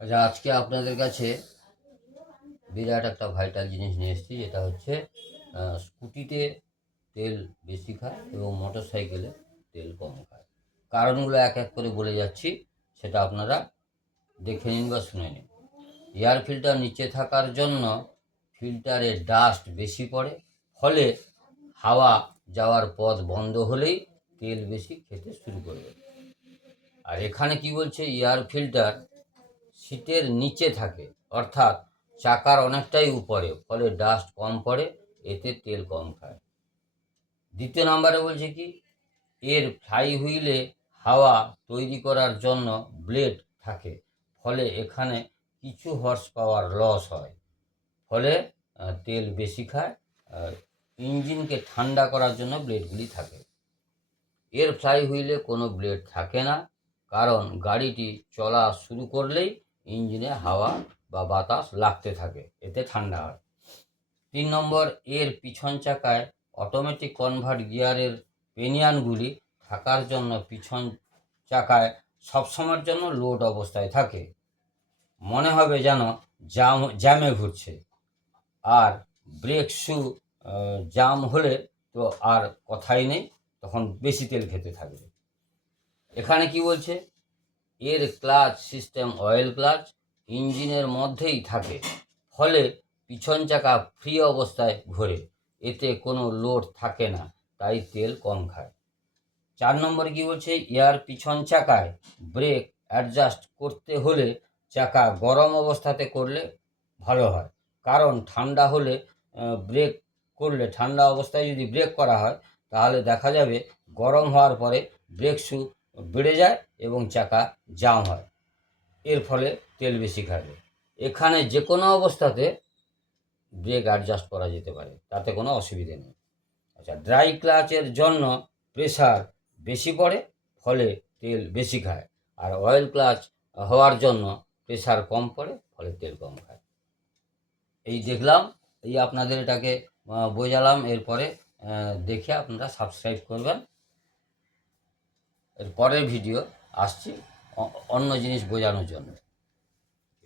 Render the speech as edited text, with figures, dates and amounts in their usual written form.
আচ্ছা, আজকে আপনাদের কাছে বিরাট একটা ভাইটাল জিনিস নিয়ে এসেছি, যেটা হচ্ছে স্কুটিতে তেল বেশি খায় এবং মোটর সাইকেলে তেল কম খায়। কারণগুলো এক এক করে বলে যাচ্ছি, সেটা আপনারা দেখে নিন বা শুনে নিন। এয়ার ফিল্টার নিচে থাকার জন্য ফিল্টারে ডাস্ট বেশি পড়ে, ফলে হাওয়া যাওয়ার পথ বন্ধ হলেই তেল বেশি খেতে শুরু করবে। আর এখানে কি বলছে, এয়ার ফিল্টার সিটের নিচে থাকে, অর্থাৎ চাকার অনেকটাই উপরে, ফলে ডাস্ট কম পড়ে, এতে তেল কম খায়। দ্বিতীয় নম্বরে বলছে কি, এর ফ্লাই হুইলে হাওয়া তৈরি করার জন্য ব্লেড থাকে, ফলে এখানে কিছু হর্স পাওয়ার লস হয়, ফলে তেল বেশি খায়। আর ইঞ্জিনকে ঠান্ডা করার জন্য ব্লেডগুলি থাকে। এর ফ্লাই হুইলে কোনো ব্লেড থাকে না, কারণ গাড়িটি চলা শুরু করলেই ইঞ্জিনে হাওয়া বা বাতাস লাগতে থাকে, এতে ঠান্ডা হয়। 3 নম্বর, এর পিছন চাকায় অটোমেটিক কনভার্ট গিয়ারের পেনিয়ানগুলি থাকার জন্য পিছন চাকায় সবসময়ের জন্য লোড অবস্থায় থাকে, মনে হবে যেন জ্যামে ঘুরছে। আর ব্রেক শু জাম হলে তো আর কথাই নেই, তখন বেশি তেল খেতে থাকবে। এখানে কি বলছে, এর ক্লাচ সিস্টেম অয়েল ক্লাচ ইঞ্জিনের মধ্যেই থাকে, ফলে পিছন চাকা ফ্রি অবস্থায় ঘোরে, এতে কোনো লোড থাকে না, তাই তেল কম খায়। 4 নম্বরে কি বলছে, এয়ার পিছন চাকায় ব্রেক অ্যাডজাস্ট করতে হলে চাকা গরম অবস্থাতে করলে ভালো হয়, কারণ ঠান্ডা হলে ব্রেক করলে, ঠান্ডা অবস্থায় যদি ব্রেক করা হয়, তাহলে দেখা যাবে গরম হওয়ার পরে ব্রেক শু বেড়ে যায় এবং চাকা জাম হয়, এর ফলে তেল বেশি খাবে। এখানে যে কোনো অবস্থাতে ব্রেক অ্যাডজাস্ট করা যেতে পারে, তাতে কোনো অসুবিধে নেই। আচ্ছা, ড্রাই ক্লাচের জন্য প্রেসার বেশি পড়ে, ফলে তেল বেশি খায়। আর অয়েল ক্লাচ হওয়ার জন্য প্রেসার কম পড়ে, ফলে তেল কম খায়। এই দেখলাম, এই আপনাদের এটাকে বোঝালাম। এরপরে দেখে আপনারা সাবস্ক্রাইব করবেন। এর পরের ভিডিও আসছে অন্য জিনিস বোঝানোর জন্য।